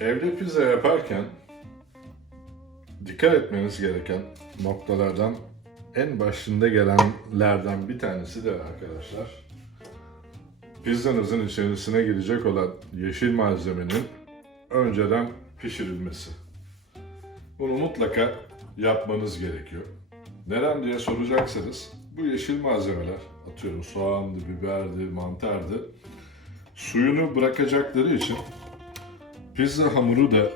Evde pizza yaparken dikkat etmeniz gereken noktalardan en başında gelenlerden bir tanesi de arkadaşlar pizzanızın içerisine girecek olan yeşil malzemenin önceden pişirilmesi. Bunu mutlaka yapmanız gerekiyor. Neden diye soracaksanız bu yeşil malzemeler atıyorum soğandı, biberdi, mantardı suyunu bırakacakları için pizza hamuru da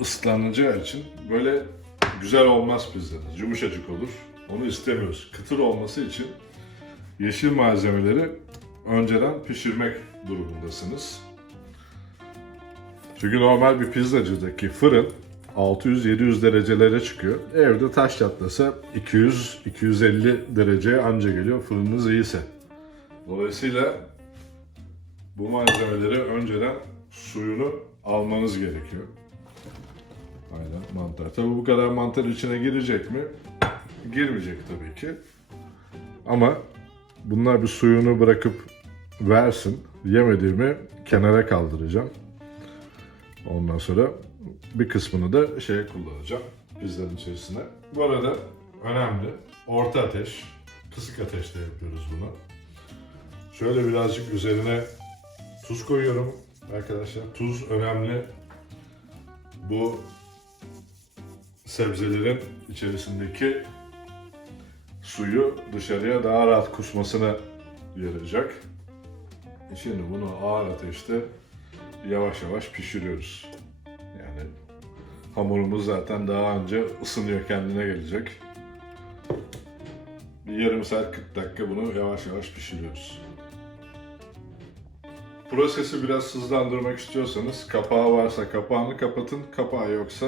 ıslanacağı için böyle güzel olmaz pizzanız. Yumuşacık olur. Onu istemiyoruz. Kıtır olması için yeşil malzemeleri önceden pişirmek durumundasınız. Çünkü normal bir pizzacıdaki fırın 600-700 derecelere çıkıyor. Evde taş çatlasa 200-250 dereceye anca geliyor fırınınız iyiyse. Dolayısıyla bu malzemeleri önceden suyunu almanız gerekiyor. Aynen mantar. Tabii bu kadar mantar içine girecek mi? Girmeyecek tabii ki. Ama bunlar bir suyunu bırakıp versin. Yemediğimi kenara kaldıracağım. Ondan sonra bir kısmını da şeye kullanacağım. Pizzanın içerisine. Bu arada önemli. Orta ateş, kısık ateşte yapıyoruz bunu. Şöyle birazcık üzerine tuz koyuyorum arkadaşlar. Tuz önemli. Bu sebzelerin içerisindeki suyu dışarıya daha rahat kusmasına yarayacak. E Şimdi bunu ağır ateşte yavaş yavaş pişiriyoruz. Yani hamurumuz zaten daha önce ısınıyor kendine gelecek. Bir yarım saat 40 dakika bunu yavaş yavaş pişiriyoruz. Prosesi biraz hızlandırmak istiyorsanız kapağı varsa kapağını kapatın, kapağı yoksa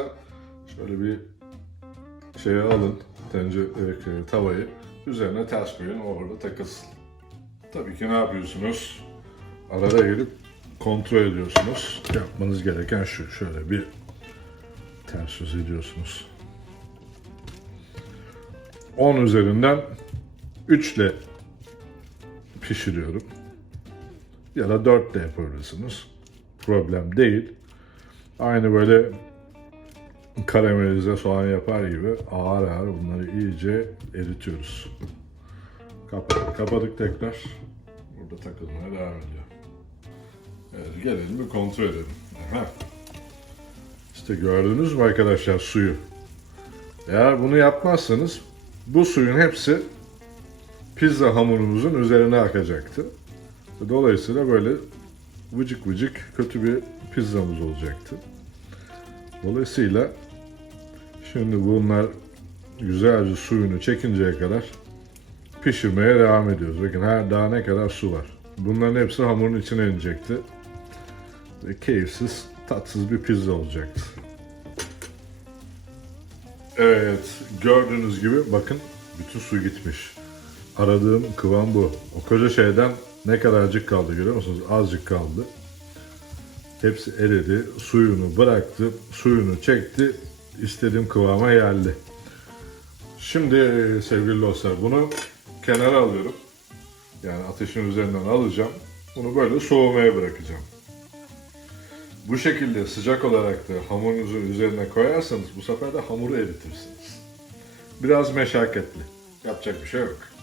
şöyle bir şeye alın tencere e, tavayı üzerine ters koyun orada takılsın. Tabii ki ne yapıyorsunuz? Arada gelip kontrol ediyorsunuz. Yapmanız gereken şu şöyle bir ters yüz ediyorsunuz. 10 üzerinden 3 ile pişiriyorum. Ya da 4 de yapabilirsiniz. Problem değil. Aynı böyle karamelize soğan yapar gibi ağır ağır bunları iyice eritiyoruz. Kapadık, kapadık tekrar. Burada takılmaya devam ediyor. Evet, gelelim bir kontrol edelim. Aha. İşte gördünüz mü arkadaşlar suyu? Eğer bunu yapmazsanız bu suyun hepsi pizza hamurumuzun üzerine akacaktı. Dolayısıyla böyle vıcık vıcık kötü bir pizzamız olacaktı. Dolayısıyla şimdi bunlar güzelce suyunu çekinceye kadar pişirmeye devam ediyoruz. Bakın her daha ne kadar su var. Bunların hepsi hamurun içine inecekti. Ve keyifsiz, tatsız bir pizza olacaktı. Evet, gördüğünüz gibi bakın bütün su gitmiş. Aradığım kıvam bu. O koca şeyden ne kadarcık kaldı görüyor musunuz? Azıcık kaldı. Hepsi eridi, suyunu bıraktı, suyunu çekti, istediğim kıvama geldi. Şimdi sevgili dostlar bunu kenara alıyorum. Yani ateşin üzerinden alacağım. Bunu böyle soğumaya bırakacağım. Bu şekilde sıcak olarak da hamurunuzun üzerine koyarsanız bu sefer de hamuru eritirsiniz. Biraz meşakkatli. Yapacak bir şey yok.